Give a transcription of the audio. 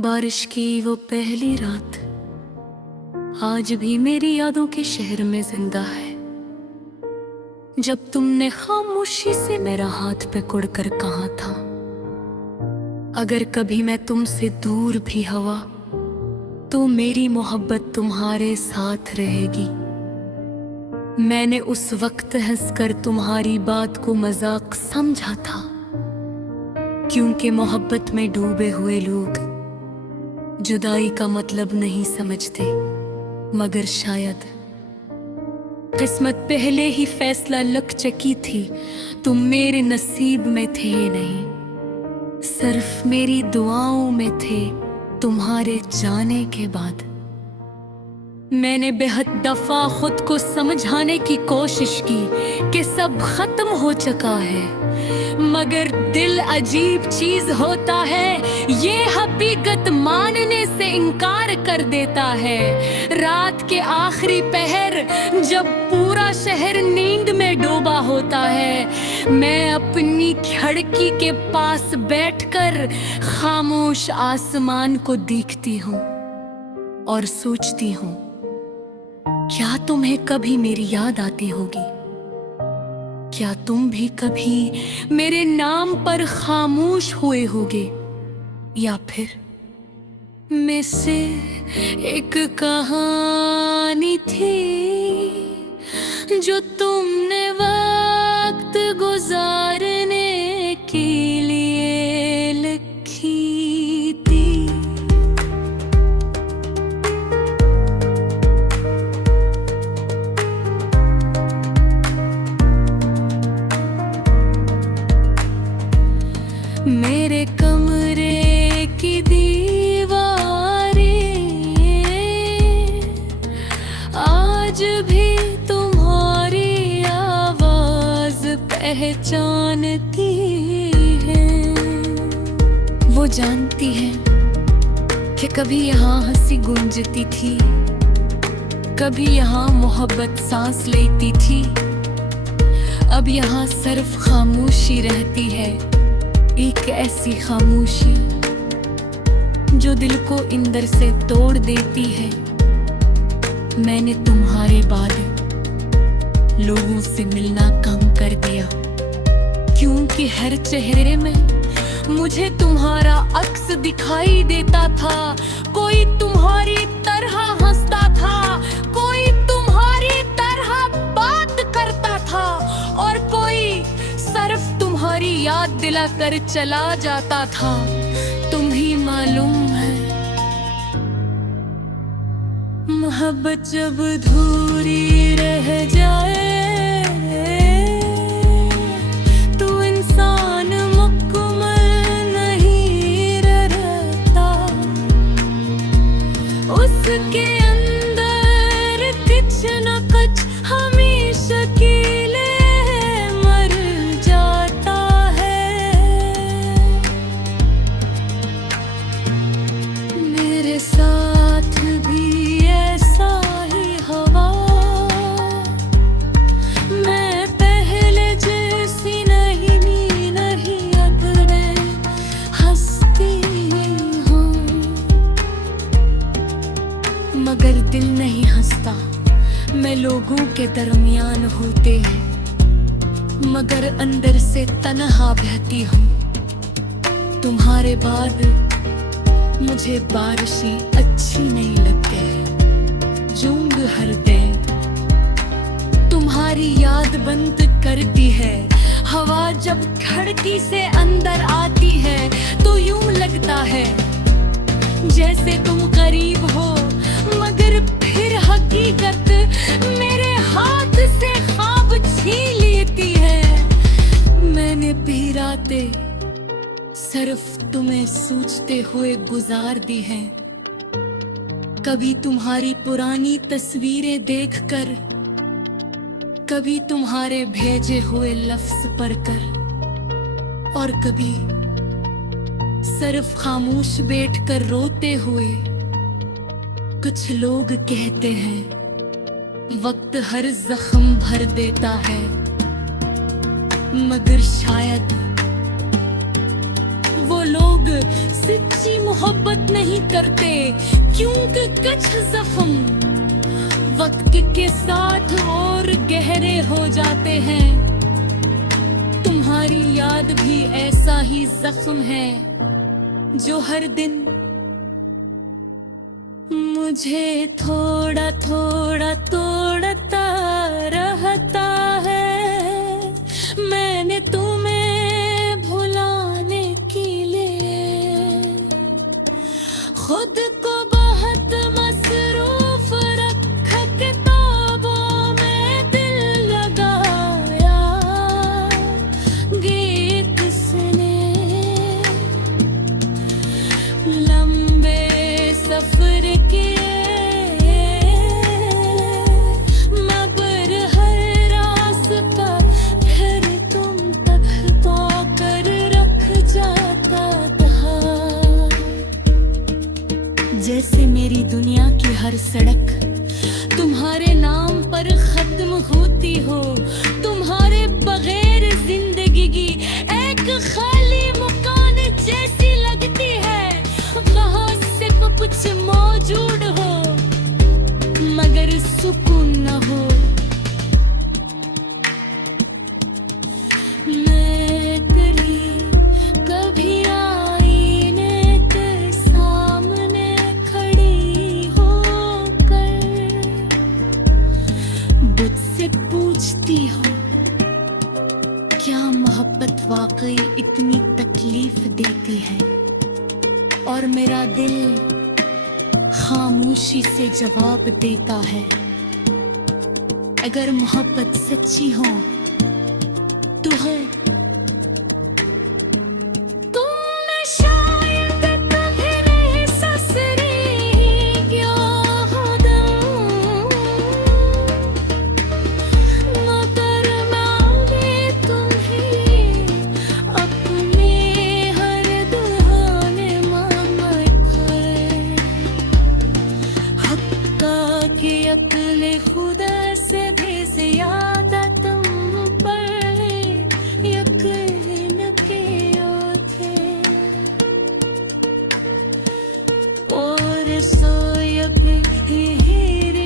बारिश की वो पहली रात आज भी मेरी यादों के शहर में जिंदा है। जब तुमने खामोशी से मेरा हाथ पकड़ कर कहा था, अगर कभी मैं तुमसे दूर भी हुआ तो मेरी मोहब्बत तुम्हारे साथ रहेगी। मैंने उस वक्त हंसकर तुम्हारी बात को मजाक समझा था, क्योंकि मोहब्बत में डूबे हुए लोग जुदाई का मतलब नहीं समझते, मगर शायद किस्मत पहले ही फैसला लग चुकी थी। तुम मेरे नसीब में थे नहीं, सिर्फ मेरी दुआओं में थे। तुम्हारे जाने के बाद मैंने बेहद दफा खुद को समझाने की कोशिश की कि सब खत्म हो चुका है, मगर दिल अजीब चीज होता है, ये हकीकत मानने से इनकार कर देता है। रात के आखिरी पहर जब पूरा शहर नींद में डूबा होता है, मैं अपनी खिड़की के पास बैठकर खामोश आसमान को देखती हूँ और सोचती हूँ, क्या तुम्हें कभी मेरी याद आती होगी? क्या तुम भी कभी मेरे नाम पर खामोश हुए होगे? या फिर में से एक कहानी थी जो तुमने वक्त गुजारने के लिए लिखी थी। मेरे कमरे की दीवारें आज भी तुम्हारी आवाज पहचानती है। वो जानती है कि कभी यहाँ हंसी गूंजती थी, कभी यहाँ मोहब्बत सांस लेती थी, अब यहाँ सिर्फ खामोशी रहती है। एक ऐसी खामोशी जो दिल को अंदर से तोड़ देती है। मैंने तुम्हारे बाद लोगों से मिलना कम कर दिया, क्योंकि हर चेहरे में मुझे तुम्हारा अक्स दिखाई देता था। कोई तुम्हारी तरह हंसता था, कोई तुम्हारी तरह बात करता था, और कोई सिर्फ तुम्हारी याद दिलाकर चला जाता था। तुम ही मालूम है, मोहब्बत जब अधूरी रह जाए तो इंसान मुकम्मल नहीं रहता। उसके अंदर कुछ न कुछ हमेशा के साथ भी ऐसा ही हवा। मैं पहले जैसी नहीं अब मैं हंसती हूँ, मगर दिल नहीं हंसता। मैं लोगों के दरमियान होते हैं, मगर अंदर से तन्हा बहती हूँ। तुम्हारे बाद मुझे बारिशें अच्छी नहीं लगती, जूंग हरते तुम्हारी याद बंद करती है। हवा जब खिड़की से अंदर आती है तो यूं लगता है जैसे तुम करीब हो, मगर फिर हकीकत मेरे हाथ से ख्वाब छीन लेती है। मैंने भी रातें सिर्फ तुम्हें सोचते हुए गुजार दी हैं, कभी तुम्हारी पुरानी तस्वीरें देखकर, कभी तुम्हारे भेजे हुए लफ्ज पढ़कर, और कभी सिर्फ खामोश बैठकर रोते हुए। कुछ लोग कहते हैं वक्त हर जख्म भर देता है, मगर शायद वो लोग सच्ची मोहब्बत नहीं करते, क्योंकि कुछ जख्म वक्त के साथ और गहरे हो जाते हैं। तुम्हारी याद भी ऐसा ही जख्म है जो हर दिन मुझे थोड़ा थोड़ा तोड़ता रहता है। मैंने तुम्हें भुलाने के लिए खुद को बहुत मसरूफ रखा, किताबों में दिल लगाया, गीत सुने, लंबे सफर किए, मगर हर रास्ता फिर तुम तक तो कर रख जाता था। जैसे मेरी दुनिया की हर सड़क तुम्हारे नाम पर खत्म होती हो, तुम्हारे बगैर जिंदगी की एक खाली मकान जैसी लगती है। वहाँ सिर्फ कुछ मौजूद हो मगर सुकून न हो। मैं तेरी कभी आईने के सामने खड़ी होकर मुझसे पूछती हूँ, क्या मोहब्बत वाकई इतनी तकलीफ देती है? और मेरा दिल खामोशी से जवाब देता है, अगर मोहब्बत सच्ची हो तो है। तुमने शायद कभी नहीं ससरी क्यों हो दूं, मगर मैं भी तुम्हें अपने हर दहाने मांगत है। हक्का की अक्ल खुदा से भी ज्यादा तुम पर यकीन किए थे, और सोयब हीरे